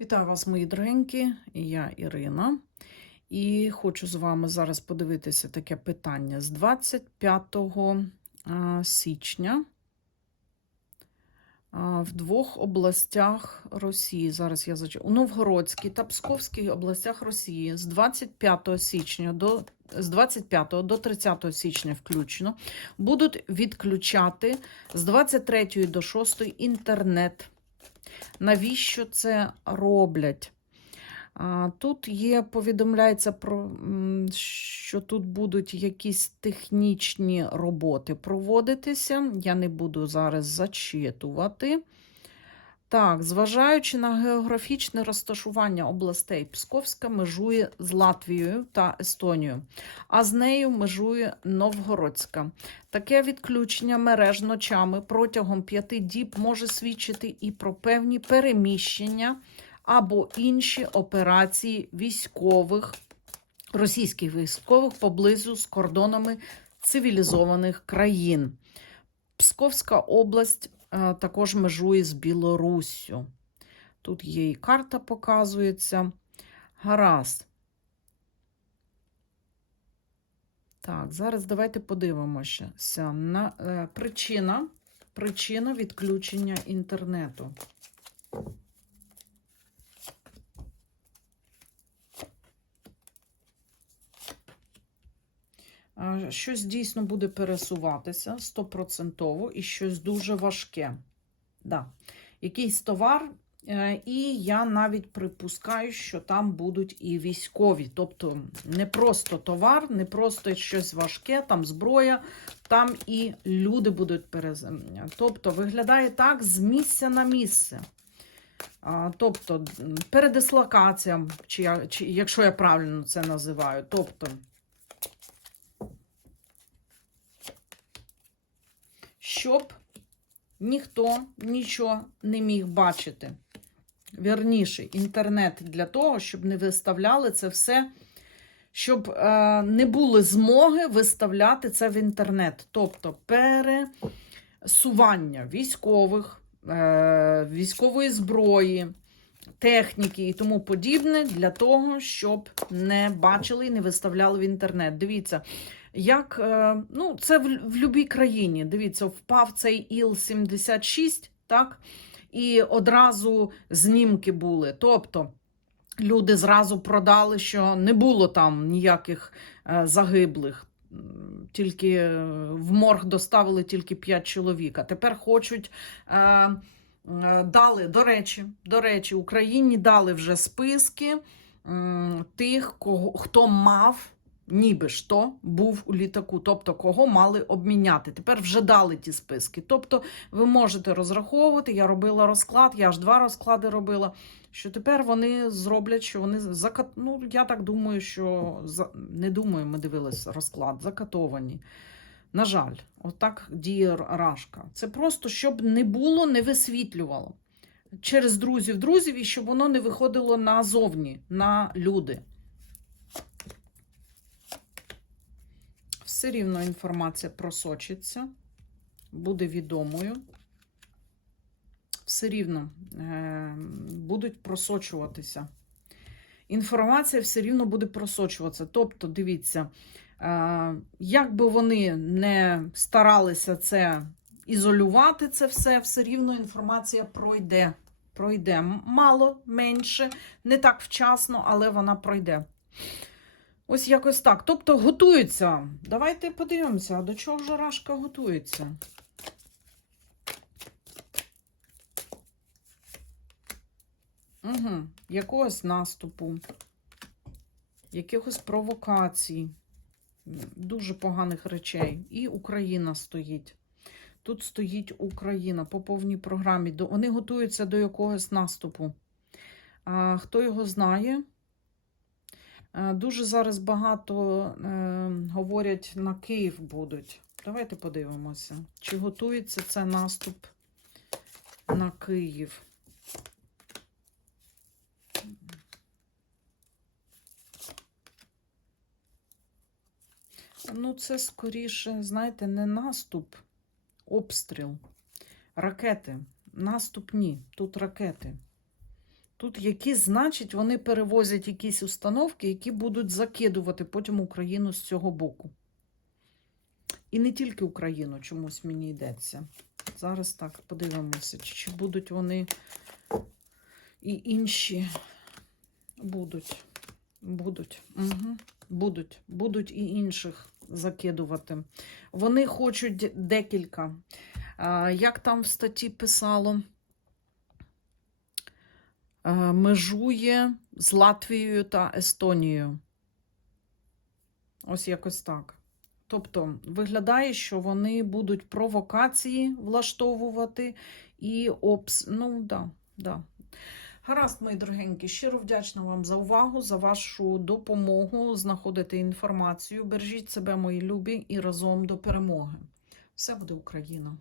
Вітаю вас, мої дорогенькі, я Ірина. І хочу з вами зараз подивитися таке питання. З 25 січня в двох областях Росії, зараз я зачу, у Новгородській та Псковській областях Росії з 25 січня до з 25 до 30 січня включно будуть відключати з 23 до 6 інтернет. Навіщо це роблять? Тут є, повідомляється про що тут будуть якісь технічні роботи проводитися. Я не буду зараз зачитувати. Так, зважаючи на географічне розташування областей, Псковська межує з Латвією та Естонією, а з нею межує Новгородська. Таке відключення мереж ночами протягом п'яти діб може свідчити і про певні переміщення або інші операції військових, російських військових поблизу з кордонами цивілізованих країн. Псковська область також межує з Білоруссю. Тут є і карта показується. Гаразд. Так, зараз давайте подивимося на е, причина, причина відключення інтернету. Щось дійсно буде пересуватися стопроцентово і щось дуже важке. Да. Якийсь товар, е, і я навіть припускаю, що там будуть і військові. Тобто не просто товар, не просто щось важке, там зброя, там і люди будуть переземлені. Тобто виглядає так з місця на місце. Тобто передислокація, чи, я, чи якщо я правильно це називаю. Тобто. Щоб ніхто нічого не міг бачити. Вірніше, інтернет для того, щоб не виставляли це все, щоб е, не були змоги виставляти це в інтернет. Тобто пересування військових, е, військової зброї, техніки і тому подібне для того, щоб не бачили і не виставляли в інтернет. Дивіться, як е, ну, це в, в будь-якій країні. Дивіться, впав цей Іл-76, так? І одразу знімки були. Тобто люди зразу продали, що не було там ніяких е, загиблих. Тільки е, в морг доставили тільки 5 чоловік. А тепер хочуть. Е, Дали, до речі, до речі, Україні дали вже списки тих, кого, хто мав ніби ж то був у літаку, тобто кого мали обміняти. Тепер вже дали ті списки. Тобто ви можете розраховувати, я робила розклад, я аж два розклади робила. Що тепер вони зроблять, що вони закат... Ну, я так думаю, що не думаю, ми дивилися розклад, закатовані. На жаль, отак діє Рашка. Це просто щоб не було, не висвітлювало через друзів, друзів, і щоб воно не виходило назовні, на люди. Все рівно інформація просочиться, буде відомою. Все рівно е, будуть просочуватися. Інформація все рівно буде просочуватися. Тобто, дивіться, як би вони не старалися це ізолювати, це все, все рівно інформація пройде. Пройде мало, менше, не так вчасно, але вона пройде. Ось якось так. Тобто готуються. Давайте подивимося, до чого ж Рашка готується. Угу. Якогось наступу, якихось провокацій, дуже поганих речей. І Україна стоїть. Тут стоїть Україна по повній програмі. Вони готуються до якогось наступу. Хто його знає? Дуже зараз багато е, говорять на Київ будуть. Давайте подивимося, чи готується це наступ на Київ. Ну, це скоріше, знаєте, не наступ, обстріл. Ракети. Наступ ні. Тут ракети. Тут які, значить, вони перевозять якісь установки, які будуть закидувати потім Україну з цього боку. І не тільки Україну, чомусь мені йдеться. Зараз так подивимося, чи будуть вони і інші будуть. Будуть. Угу. Будуть. Будуть і інших закидувати. Вони хочуть декілька. А, Як там в статті писало? Межує з Латвією та Естонією. Ось якось так. Тобто виглядає, що вони будуть провокації влаштовувати і обс... Ну, да, да. Гаразд, мої дорогенькі, щиро вдячна вам за увагу, за вашу допомогу знаходити інформацію. Бережіть себе, мої любі, і разом до перемоги. Все буде Україна!